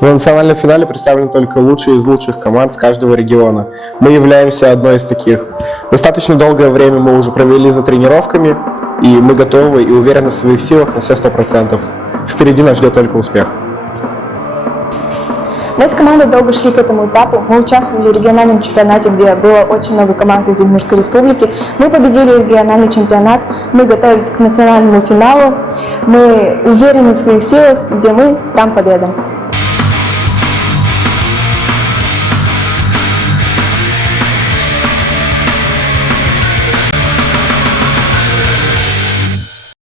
В национальном финале представлены только лучшие из лучших команд с каждого региона. Мы являемся одной из таких. Достаточно долгое время мы уже провели за тренировками, и мы готовы и уверены в своих силах на все 100%. Впереди нас ждет только успех. Мы с командой долго шли к этому этапу. Мы участвовали в региональном чемпионате, где было очень много команд из Удмуртской республики. Мы победили региональный чемпионат. Мы готовились к национальному финалу. Мы уверены в своих силах, где мы, там победа.